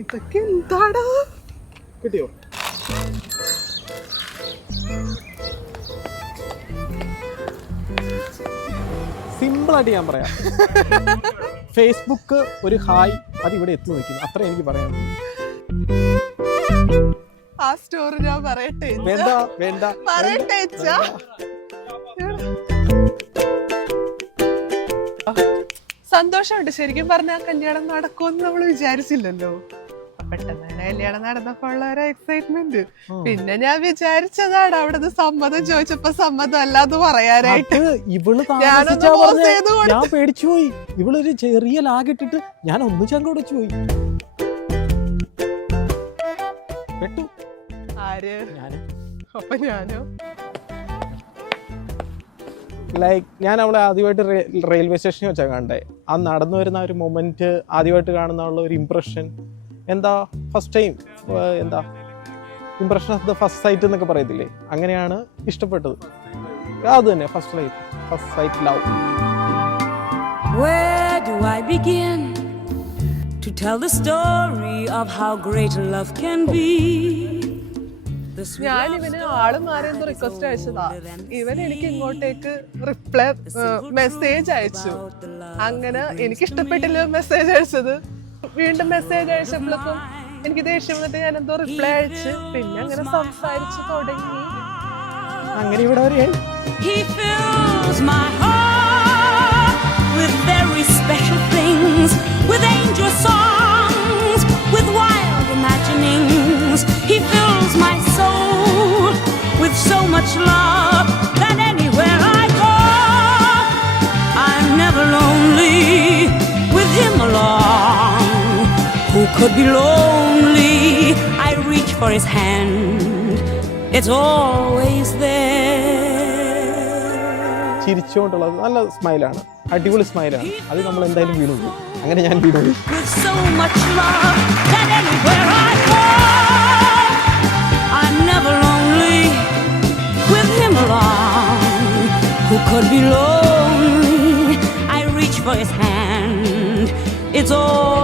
ഇതൊക്കെ എന്താടാ? കിട്ടിയോ? സിമ്പിളായിട്ട് ഞാൻ പറയാം. ഫേസ്ബുക്ക് ഒരു ഹായ് അതിവിടെ എത്തി നിൽക്കുന്നു, അത്ര എനിക്ക് പറയാം. ആ സ്റ്റോറി ഞാൻ പറയട്ടെ? വേണ്ട വേണ്ട പറയട്ടെ. സന്തോഷമുണ്ട്. ശരിക്കും പറഞ്ഞാൽ കല്യാണം നടക്കുമെന്ന് നമ്മൾ വിചാരിച്ചില്ലല്ലോ. പെട്ടെന്ന് കല്യാണം നടന്നപ്പോ ഉള്ള ഒരു എക്സൈറ്റ്മെന്റ്. പിന്നെ ഞാൻ വിചാരിച്ചതാണ് അവിടുന്ന് സമ്മതം ചോദിച്ചപ്പോ സമ്മതം അല്ലാന്ന് പറയാനായിട്ട്. ഞാൻ പേടിച്ചു പോയി. ഇവളൊരു ചെറിയ ലാഗിട്ടിട്ട് ഞാൻ ഒന്നും ചങ്കോടിച്ചു പോയി. പെട്ടു. ആര്? അപ്പൊ ഞാനോ? ലൈക്ക് ഞാൻ അവളെ ആദ്യമായിട്ട് റെയിൽവേ സ്റ്റേഷനിൽ വെച്ചാൽ കണ്ടേ. ആ നടന്നു വരുന്ന ഒരു മൊമെന്റ്, ആദ്യമായിട്ട് കാണുന്ന ഒരു ഇംപ്രഷൻ, എന്താ ഫസ്റ്റ് ടൈം, എന്താ impression of the first sight എന്നൊക്കെ പറയത്തില്ലേ, അങ്ങനെയാണ് ഇഷ്ടപ്പെട്ടത്. അത് തന്നെ first sight love. Where do I begin to tell the story of how great love can be? ഞാൻ ഇവന് ആള് മാറിയെന്ന് റിക്വസ്റ്റ് അയച്ചതാ. ഇവൻ എനിക്ക് ഇങ്ങോട്ടേക്ക് റിപ്ലൈ മെസ്സേജ് അയച്ചു. അങ്ങനെ എനിക്ക് ഇഷ്ടപ്പെട്ടില്ല മെസ്സേജ് അയച്ചത്. വീണ്ടും മെസ്സേജ് അയച്ചപ്പോഴേക്കും എനിക്ക് ദേഷ്യം വന്നിട്ട് ഞാൻ എന്തോ റിപ്ലൈ അയച്ച്. പിന്നെ അങ്ങനെ സംസാരിച്ചു തുടങ്ങി. അങ്ങനെ ഇവിടെ വരെയായി. He fills my heart with very special things, with angel songs, with wild imaginings. He fills my soul with so much love that anywhere I go, I'm never lonely with him along. Who could be lonely? I reach for his hand, it's always there. ചിരിച്ചുകൊണ്ടുള്ളത് നല്ല സ്മൈലാണ്, അടിപൊളി സ്മൈലാണ്. അത് നമ്മൾ എന്തായാലും വീണു പോകും. അങ്ങനെ ഞാൻ വീണു പോയി. With so much love that anywhere I go, I'm never lonely with him along. Who could be lonely? I reach for his hand, it's all